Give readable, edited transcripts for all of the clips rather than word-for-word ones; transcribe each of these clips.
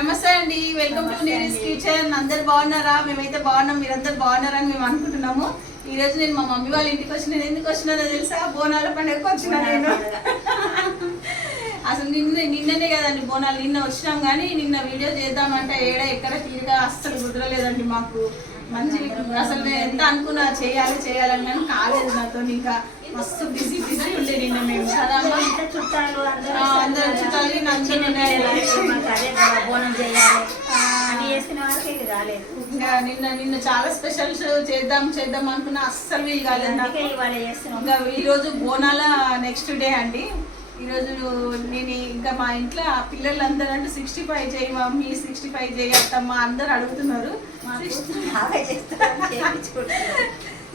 నమస్తే అండి, welcome to నీరీస్ kitchen. అందరు బాగున్నారా? మేమైతే బాగున్నాం, మీరందరు బాగున్నారని మేము అనుకుంటున్నాము. ఈ రోజు నేను మా మమ్మీ వాళ్ళ ఇంటికి వచ్చిన. నేను ఎందుకు వచ్చినానో తెలుసా? బోనాల పండుగకు వచ్చిన. నేను అసలు నిన్ననే కదండి బోనాలు, నిన్న వచ్చినాం. కానీ నిన్న వీడియో చేద్దామంటే ఎక్కడ తీరుగా అస్సలు కుదరలేదండి మాకు. మంచి అసలు నేను ఎంత అనుకున్నా చేయాలని కానీ కాలేదు నాతో. ఇంకా మస్తు బిజీ ఉండే నిన్న మేము. చుట్టాలు అందరు చుట్టాలు బోనం చేయాలి అని చేసుకునే వాళ్ళకి ఇది రాలేదు. ఇంకా నిన్న చాలా స్పెషల్స్ చేద్దాం అనుకున్నా, అస్సలు వీలు కాలేదు నాకు. ఇంకా ఈరోజు బోనాల నెక్స్ట్ డే అండి. ఈరోజు నేను ఇంకా మా ఇంట్లో పిల్లలందరూ అంటే 65 చేయి మమ్మీ, 65 చేయి అత్తమ్మ అందరు అడుగుతున్నారు.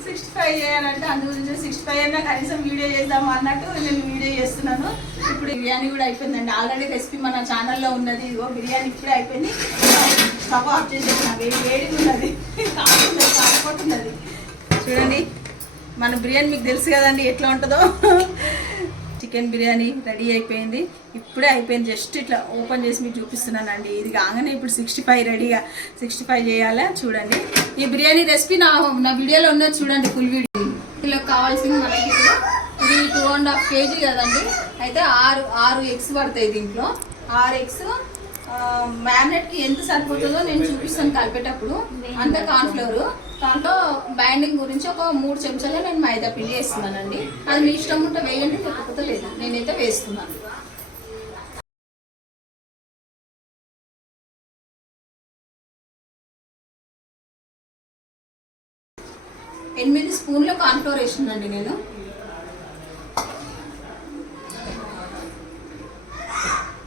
65 చేయాలంటే అందు గురించి 65 అయినా కనీసం వీడియో చేద్దాము అన్నట్టు నేను వీడియో చేస్తున్నాను. ఇప్పుడు బిర్యానీ కూడా అయిపోయిందండి. ఆల్రెడీ రెసిపీ మన ఛానల్లో ఉన్నది. ఇదిగో బిర్యానీ ఇప్పుడే అయిపోయింది. స్టవ్ ఆఫ్ చేసేసిన, వేడిగా ఉన్నది, కాకపోతున్నది. చూడండి మన బిర్యానీ మీకు తెలుసు కదండి ఎట్లా ఉంటుందో. చికెన్ బిర్యానీ రెడీ అయిపోయింది, ఇప్పుడే అయిపోయింది. జస్ట్ ఇట్లా ఓపెన్ చేసి మీకు చూపిస్తున్నానండి. ఇది కాగానే ఇప్పుడు 65 రెడీగా 65 చేయాలా. చూడండి ఈ బిర్యానీ రెసిపీ నా వీడియోలో ఉన్నది, చూడండి ఫుల్ వీడియో. ఇలా కావాల్సింది మనకి ఇప్పుడు ఇది 2.5 kg కదండి. అయితే 6 ఎగ్స్ పడతాయి దీంట్లో. 6 ఎగ్స్ మ్యారినేట్కి ఎంత సరిపోతుందో నేను చూపిస్తాను కలిపేటప్పుడు. అంత కార్న్ఫ్లోర్, దాంట్లో బైండింగ్ గురించి ఒక 3 చెంచాలు నేను మైదా పిండి వేస్తున్నానండి. అది మీ ఇష్టం ఉంటే వేయండి, లేకపోతే లేదు. నేనైతే వేస్తున్నాను. ఎనిమిది స్పూన్ల కార్న్ఫ్లోర్ వేసిందండి నేను.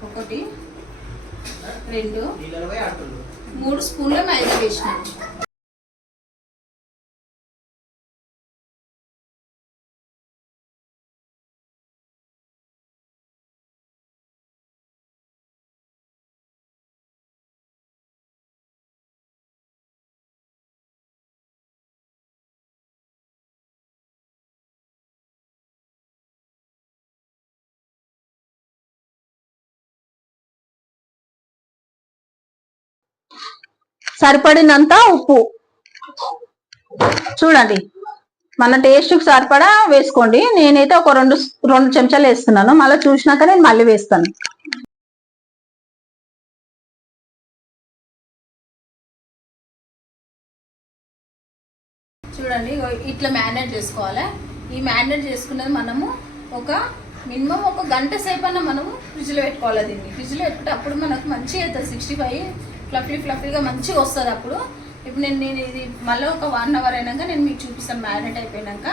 ఒకటి, 2, 3 స్పూన్ల మైదా వేసినాను. సరిపడినంత ఉప్పు చూడండి, మన టేస్ట్కి సరిపడా వేసుకోండి. నేనైతే ఒక 2 చెంచాలు వేస్తున్నాను. మళ్ళీ చూసినాక నేను మళ్ళీ వేస్తాను. చూడండి ఇట్లా మ్యారినేట్ చేసుకోవాలి. ఈ మ్యారినేట్ చేసుకున్నది మనము మినిమం ఒక గంట సేపు అన్న మనము ఫ్రిడ్జ్లో పెట్టుకోవాలి. దీన్ని ఫ్రిడ్జ్లో పెట్టుకుంటే అప్పుడు మనకు మంచిగా అవుతుంది. 65 ఫ్లఫీగా మంచిగా వస్తుంది అప్పుడు. ఇప్పుడు నేను ఇది మళ్ళీ ఒక 1 అవర్ అయినాక నేను మీకు చూపిస్తాను. మ్యారినేట్ అయిపోయినాక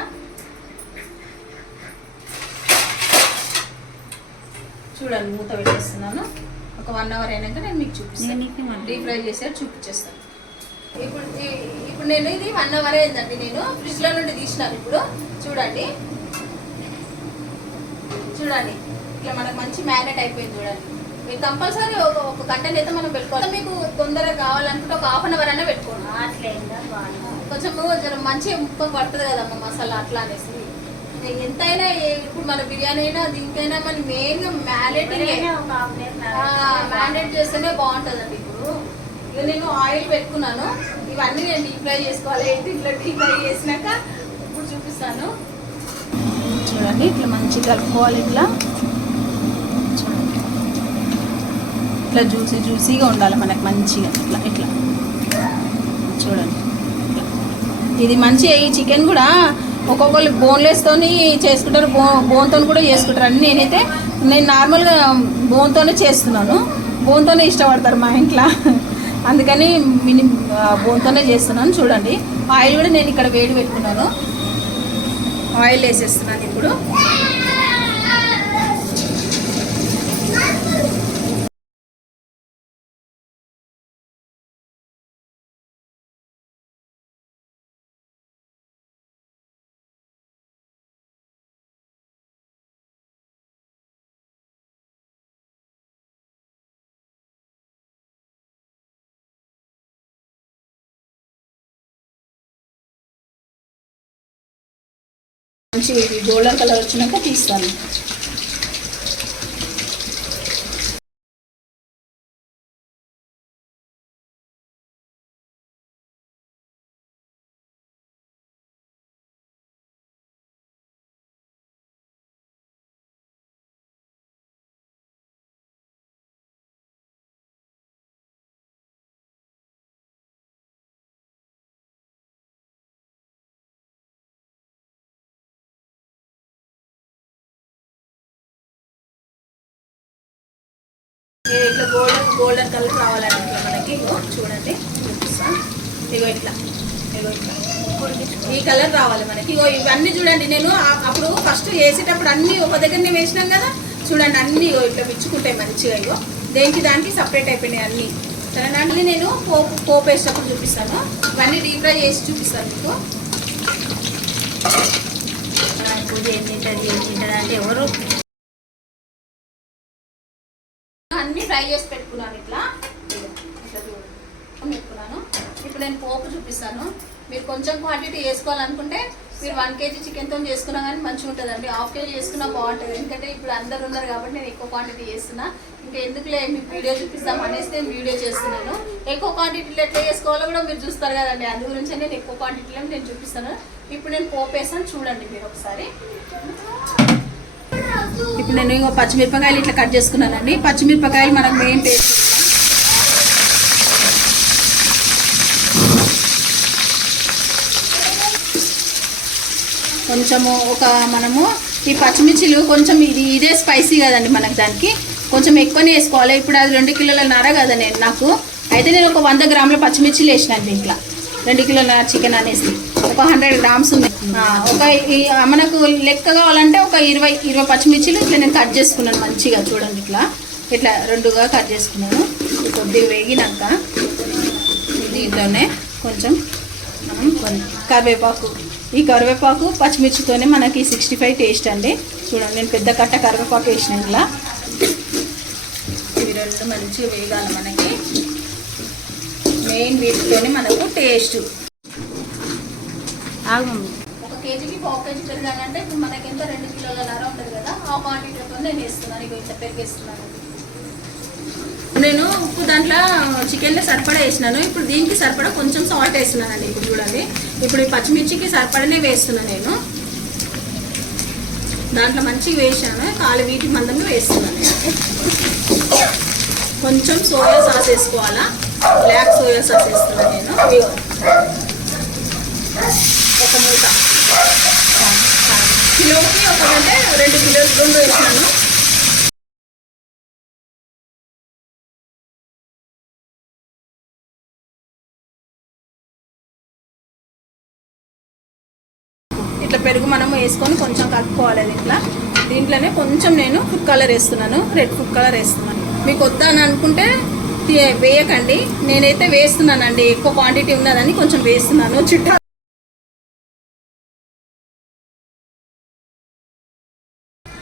చూడండి, మూత పెట్టేస్తున్నాను. ఒక 1 అవర్ అయినాక నేను మీకు చూపిస్తాను. డీప్ ఫ్రై చేసేది చూపించేస్తాను. ఇప్పుడు నేను ఇది 1 అవర్ అయిందండి. నేను ఫ్రిడ్జ్లో నుండి తీసినాను. ఇప్పుడు చూడండి ఇట్లా మనకు మంచి మ్యారినేట్ అయిపోయింది. చూడండి, మీరు కంపల్సరీ ఒక గంట అయితే మనం పెట్టుకోవాలి. మీకు తొందరగా కావాలనుకుంటే ఒక 1/2 అవర్ అయినా పెట్టుకోండి. కొంచెం మంచిగా ముక్క పడుతుంది కదమ్మా మసాలా, అట్లా అనేసి. ఎంతైనా ఇప్పుడు మన బిర్యానీ అయినా దీనికైనా మన మెయిన్గా మ్యారినేట్ చేస్తేనే బాగుంటుందండి. ఇప్పుడు నేను ఆయిల్ పెట్టుకున్నాను. ఇవన్నీ నేను డీప్ ఫ్రై చేసుకోవాలి. ఇట్లా డీప్ ఫ్రై చేసినాక ఇప్పుడు చూపిస్తాను. చూడండి ఇట్లా మంచిగా కలుపుకోవాలి. ఇట్లా జ్యూసీగా ఉండాలి మనకు మంచిగా. ఇట్లా చూడండి. ఇది మంచిగా. ఈ చికెన్ కూడా ఒక్కొక్కరు బోన్లెస్తోని చేసుకుంటారు, బోన్తో కూడా చేసుకుంటారు. అని నేను నార్మల్గా బోన్తోనే చేస్తున్నాను. బోన్తోనే ఇష్టపడతారు మా ఇంట్లో, అందుకని బోన్తోనే చేస్తున్నాను. చూడండి ఆయిల్ కూడా నేను ఇక్కడ వేడి పెట్టుకున్నాను. ఆయిల్ వేసేస్తున్నాను ఇప్పుడు. మంచి గోల్డెన్ కలర్ వచ్చినాక తీస్తాను. గోల్డెన్ కలర్ రావాలండి ఇట్లా మనకి. ఇగో చూడండి చూపిస్తా. ఇగో ఇట్లా ఈ కలర్ రావాలి మనకి. ఇగో ఇవన్నీ చూడండి, నేను అప్పుడు ఫస్ట్ వేసేటప్పుడు అన్నీ ఒక దగ్గరనే వేసినాం కదా, చూడండి అన్నీ ఇగో ఇట్లా విచ్చుకుంటాయి మంచిగా. ఇగో దేనికి దానికి సపరేట్ అయిపోయినాయి అన్నీ. సరేనా అండి, నేను పోపు వేసేటప్పుడు చూపిస్తాను. ఇవన్నీ డీప్ ఫ్రై చేసి చూపిస్తాను మీకు. పూజ ఏం తింటుంది అంటే ఎవరు అన్నీ ఫ్రై చేసి పెట్టుకున్నాను ఇట్లా పెట్టుకున్నాను. ఇప్పుడు నేను పోపు చూపిస్తాను. మీరు కొంచెం క్వాంటిటీ వేసుకోవాలనుకుంటే మీరు 1 kg చికెన్తో చేసుకున్నా కానీ మంచిగా ఉంటుందండి. 1/2 kg చేసుకున్నా బాగుంటుంది. ఎందుకంటే ఇప్పుడు అందరు ఉన్నారు కాబట్టి నేను ఎక్కువ క్వాంటిటీ చేస్తున్నా. ఇంకా ఎందుకులే మీకు వీడియో చూపిస్తాం అనేసి నేను వీడియో చేస్తున్నాను. ఎక్కువ క్వాంటిటీలో ఎట్లా చేసుకోవాలో కూడా మీరు చూస్తారు కదండి, అందు గురించి నేను ఎక్కువ క్వాంటిటీలో నేను చూపిస్తాను. ఇప్పుడు నేను పోపు వేస్తాను చూడండి మీరు ఒకసారి. ఇప్పుడు నేను ఇక పచ్చిమిరపకాయలు ఇట్లా కట్ చేసుకున్నానండి. పచ్చిమిరపకాయలు మనకు మెయిన్ టేస్ట్. కొంచెము మనము ఈ పచ్చిమిర్చిలు కొంచెం ఇదే స్పైసీ కదండి మనకు, దానికి కొంచెం ఎక్కువనే వేసుకోవాలి. ఇప్పుడు అది 2 కిలోలన్నర కదా నాకు. అయితే నేను ఒక 100 గ్రాముల పచ్చిమిర్చిలు వేసినాను దీంట్లో. 2 కిలోల చికెన్ అనేసి ఒక 100 గ్రామ్స్ ఉంది. మనకు లెక్క కావాలంటే ఒక 20 పచ్చిమిర్చిలు ఇట్లా నేను కట్ చేసుకున్నాను మంచిగా. చూడండి ఇట్లా 2గా కట్ చేసుకున్నాను. కొద్దిగా వేగినాక దీంట్లోనే కొంచెం కరివేపాకు. ఈ కరివేపాకు పచ్చిమిర్చితోనే మనకి 65 టేస్ట్ అండి. చూడండి నేను పెద్ద కట్ట కరివేపాకు వేసిన ఇలా. ఇవి 2 మంచిగా వేగాలి మనకి. మెయిన్ వీటితోనే మనకు టేస్ట్. 1 kgకి 1/2 kg పెరగాలంటే ఇప్పుడు మనకి ఎంత 2 కిలోలన్నర ఉంటుంది కదా, ఆ క్వాంటిటీతో నేను వేస్తున్నాను. ఇక ఇంత పెరిగేస్తున్నాను. నేను ఉప్పు దాంట్లో చికెన్లో సరిపడా వేసినాను. ఇప్పుడు దీనికి సరిపడా కొంచెం సాల్ట్ వేస్తున్నానండి. ఇప్పుడు చూడండి, ఇప్పుడు ఈ పచ్చిమిర్చికి సరిపడనే వేస్తున్నాను నేను. దాంట్లో మంచిగా వేసాను, కాలు వీటి మందంగా వేస్తున్నాను. కొంచెం సోయా సాస్ వేసుకోవాలా, బ్లాక్ సోయా సాస్ వేస్తున్నాను నేను. ఒక మూట కిలోకి ఒకటంటే 2 కిలోలు 2 వేసినాను. ఇట్లా పెరుగు మనము వేసుకొని కొంచెం కలుపుకోవాలి. దీంట్లోనే కొంచెం నేను ఫుడ్ కలర్ వేస్తున్నాను, రెడ్ ఫుడ్ కలర్ వేస్తున్నాను. మీకు వద్దని అనుకుంటే వేయకండి, నేనైతే వేస్తున్నానండి. ఎక్కువ క్వాంటిటీ ఉన్నదని కొంచెం వేస్తున్నాను. చిట్టా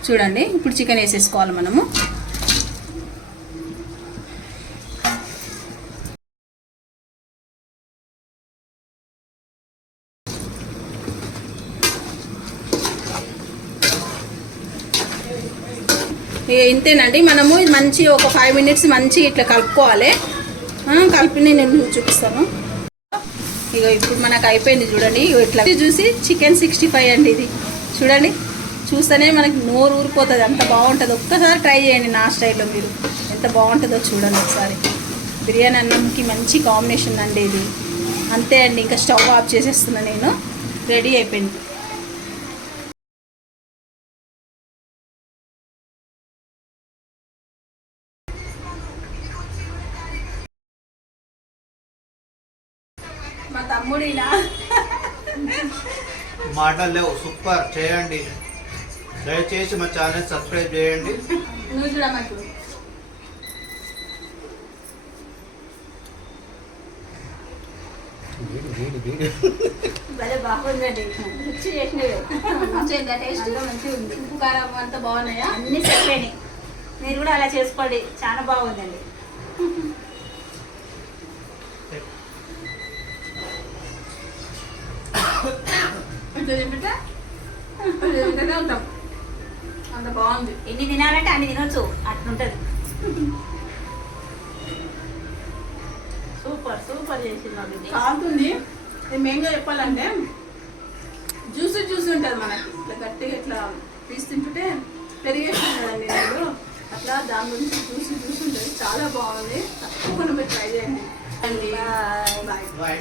చూడండి, ఇప్పుడు చికెన్ వేసేసుకోవాలి మనము. ఇంతేనండి, మనము మంచి ఒక 5 minutes మంచి ఇట్లా కలుపుకోవాలి. కలిపి నేను చూపిస్తాను. ఇక ఇప్పుడు మనకు అయిపోయింది చూడండి. ఇట్లా చూసి చికెన్ 65 అండి ఇది. చూడండి, చూస్తేనే మనకి నోరు ఊరిపోతుంది, అంత బాగుంటుంది. ఒక్కసారి ట్రై చేయండి నా స్టైల్లో, మీరు ఎంత బాగుంటుందో చూడండి ఒకసారి. బిర్యానీ అన్నంకి మంచి కాంబినేషన్ అండి ఇది. అంతే అండి, ఇంకా స్టవ్ ఆఫ్ చేసేస్తున్నాను నేను. రెడీ అయిపోయింది. మా తమ్ముడిలా మాటలు లేవు, సూపర్ చేయండి. దయచేసి మా ఛానల్ సబ్స్క్రైబ్ చేయండి. నువ్వు చూడ మాకు భలే బాగుందండి. రుచి చేసినవి మంచిగా టేస్ట్ మంచిగా ఉంది. ఉప్పు కారం అంతా బాగున్నాయా? అన్నీ చెప్పండి, మీరు కూడా అలా చేసుకోండి, చాలా బాగుందండి. తింటూనే ఉంటాం, అంత బాగుంది. ఎన్ని తినాలంటే అన్ని తినొచ్చు, అట్లుంటుంది. సూపర్ సూపర్ చేసింది. కాలుతుంది. ఇది మెయిన్గా చెప్పాలంటే జ్యూసీ ఉంటుంది మనకి. ఇట్లా గట్టిగా ఇట్లా పీస్ తింటుంటే పెరిగేస్తుంది కదండి మీరు, అట్లా దాని గురించి జ్యూసీ ఉంటుంది. చాలా బాగుంది. తప్పకుండా మీరు ట్రై చేయండి. Bye bye.